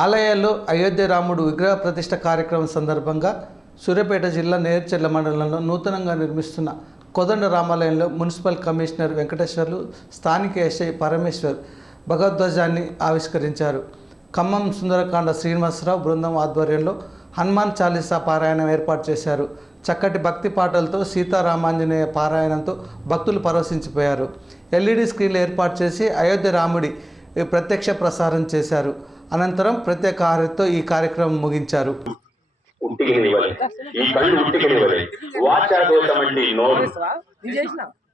ఆలయాల్లో అయోధ్య రాముడు విగ్రహ ప్రతిష్ఠ కార్యక్రమం సందర్భంగా సూర్యాపేట జిల్లా నేర్చెల్ల మండలంలో నూతనంగా నిర్మిస్తున్న కోదండ రామాలయంలో మున్సిపల్ కమిషనర్ వెంకటేశ్వర్లు, స్థానిక ఎస్ఐ పరమేశ్వర్ భగవద్ధ్వజాన్ని ఆవిష్కరించారు. ఖమ్మం సుందరకాండ శ్రీనివాసరావు బృందం ఆధ్వర్యంలో హనుమాన్ చాలీసా పారాయణం ఏర్పాటు చేశారు. చక్కటి భక్తి పాటలతో సీతారామాంజనేయ పారాయణంతో భక్తులు పరవశించిపోయారు. ఎల్ఈడి స్క్రీన్లు ఏర్పాటు చేసి అయోధ్య రాముడి ప్రత్యక్ష ప్రసారం చేశారు. అనంతరం ప్రత్యేక ఆరతితో ఈ కార్యక్రమం ముగించారు. ఈ కళ్ళు ఉట్టికనివ్వలే, వాచా దోషం అంటే నోరు,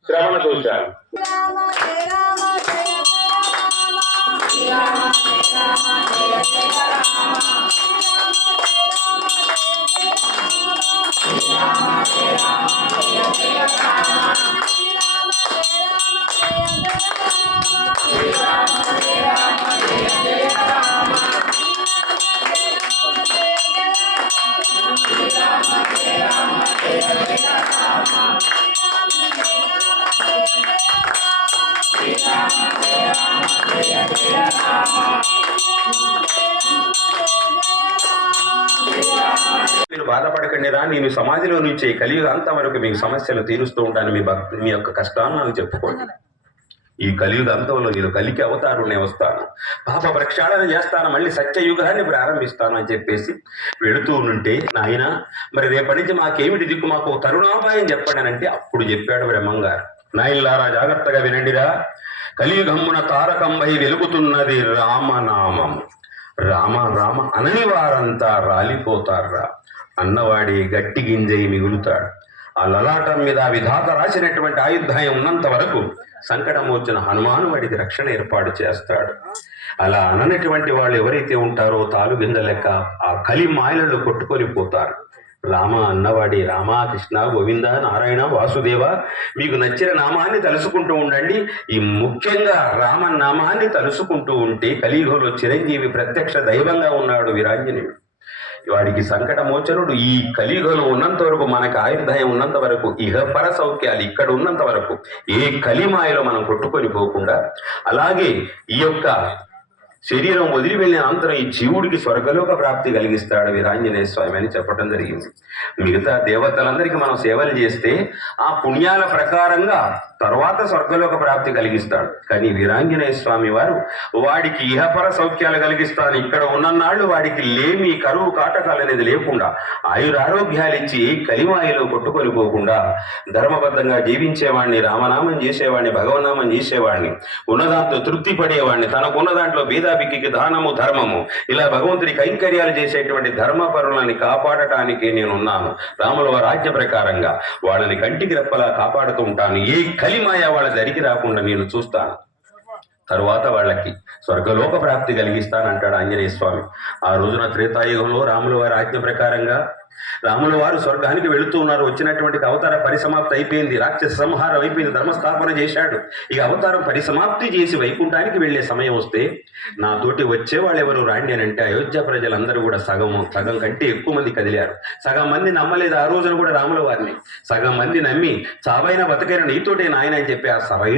శ్రవణ దోషాలు. మీరు బాధపడకండి రా, నేను సమాధిలో నుంచి కలియుగ అంతం వరకు మీకు సమస్యలు తీరుస్తూ ఉంటాను. మీ యొక్క కష్టాన్ని నాకు చెప్పుకోండి. ఈ కలియుగ అంతంలో నేను కలికి అవతారునే వస్తాను, పాప ప్రక్షాళన చేస్తాను, మళ్ళీ సత్యయుగాన్ని ప్రారంభిస్తాను అని చెప్పేసి వెళుతూ ఉంటే, నాయన మరి రేపటి నుంచి మాకేమిటి దిక్కు, మాకు తరుణోపాయం చెప్పాడనంటే అప్పుడు చెప్పాడు బ్రహ్మంగారు, నాయనలారా జాగ్రత్తగా వినండిరా, కలియుగమ్మున తారకంబై వెలుగుతున్నది రామనామం. రామ రామ అనని వారంతా రాలిపోతారా, అన్నవాడి గట్టి గింజయి మిగులుతాడు. ఆ లలాటం మీద విధాత రాసినటువంటి ఆయుధాయం ఉన్నంత వరకు సంకటం వచ్చిన హనుమాను వాడికి రక్షణ ఏర్పాటు చేస్తాడు. అలా అననటువంటి వాళ్ళు ఎవరైతే ఉంటారో తాలు గింజ లెక్క ఆ కలి మాయలలో కొట్టుకొని పోతారు. రామ అన్నవాడి రామ, కృష్ణ, గోవింద, నారాయణ, వాసుదేవ, మీకు నచ్చిన నామాన్ని తలుసుకుంటూ ఉండండి. ఈ ముఖ్యంగా రామ నామాన్ని తలుసుకుంటూ ఉంటే కలియుగంలో చిరంజీవి ప్రత్యక్ష దైవంగా ఉన్నాడు వీరాంజనేయుడు. వాడికి సంకటమోచనుడు. ఈ కలియుగంలో ఉన్నంత వరకు, మనకు ఆయుర్దాయం ఉన్నంత వరకు, ఇహపర సౌఖ్యాలు ఇక్కడ ఉన్నంత వరకు ఏ కలిమాయలో మనం కొట్టుకొని పోకుండా, అలాగే ఈ యొక్క శరీరం వదిలి వెళ్ళిన అనంతరం ఈ జీవుడికి స్వర్గలోక ప్రాప్తి కలిగిస్తాడు వీరాంజనేయ స్వామి అని చెప్పడం జరిగింది. మిగతా దేవతలందరికీ మనం సేవలు చేస్తే ఆ పుణ్యాల ప్రకారంగా తర్వాత స్వర్గలోక ప్రాప్తి కలిగిస్తాడు. కానీ వీరాంజనేయ స్వామి వారు వాడికి ఇహపర సౌఖ్యాలు కలిగిస్తాను, ఇక్కడ ఉన్ననాళ్ళు వాడికి లేమి, కరువు, కాటకాలు అనేది లేకుండా ఆయురారోగ్యాలు ఇచ్చి కలిమాయలో కొట్టుకొని పోకుండా ధర్మబద్ధంగా జీవించేవాడిని, రామనామం చేసేవాడిని, భగవన్నామం చేసేవాడిని, ఉన్నదాంతో తృప్తి పడేవాడిని, తనకున్న దాంట్లో బీదాబిక్కి దానము, ధర్మము, ఇలా భగవంతుడి కైంకర్యాలు చేసేటువంటి ధర్మపరులని కాపాడటానికి నేనున్నాను. రాముల వారి ఆజ్ఞ ప్రకారంగా వాళ్ళని కంటికి రెప్పలా కాపాడుతూ ఉంటాను. ఏ కలిమాయ వాళ్ళ దరికి రాకుండా నేను చూస్తాను. తరువాత వాళ్ళకి స్వర్గలోక ప్రాప్తి కలిగిస్తానంటాడు ఆంజనేయ స్వామి. ఆ రోజున త్రేతాయుగంలో రాముల వారి ఆజ్ఞ ప్రకారంగా రాముల వారు స్వర్గానికి వెళుతూ ఉన్నారు. వచ్చినటువంటి అవతార పరిసమాప్తి అయిపోయింది, రాక్షస సంహారం అయిపోయింది, ధర్మస్థాపన చేశాడు. ఇక అవతారం పరిసమాప్తి చేసి వైకుంఠానికి వెళ్లే సమయం వస్తే నాతోటి వచ్చేవాళ్ళు ఎవరు రాండి అని అంటే అయోధ్య ప్రజలందరూ కూడా సగం కంటే ఎక్కువ మంది కదిలారు. సగం మంది నమ్మలేదు ఆ రోజున కూడా రాముల వారిని, సగం మంది నమ్మి చావైన బతకైన నీతోటే నాయన అని చెప్పి ఆ సరైన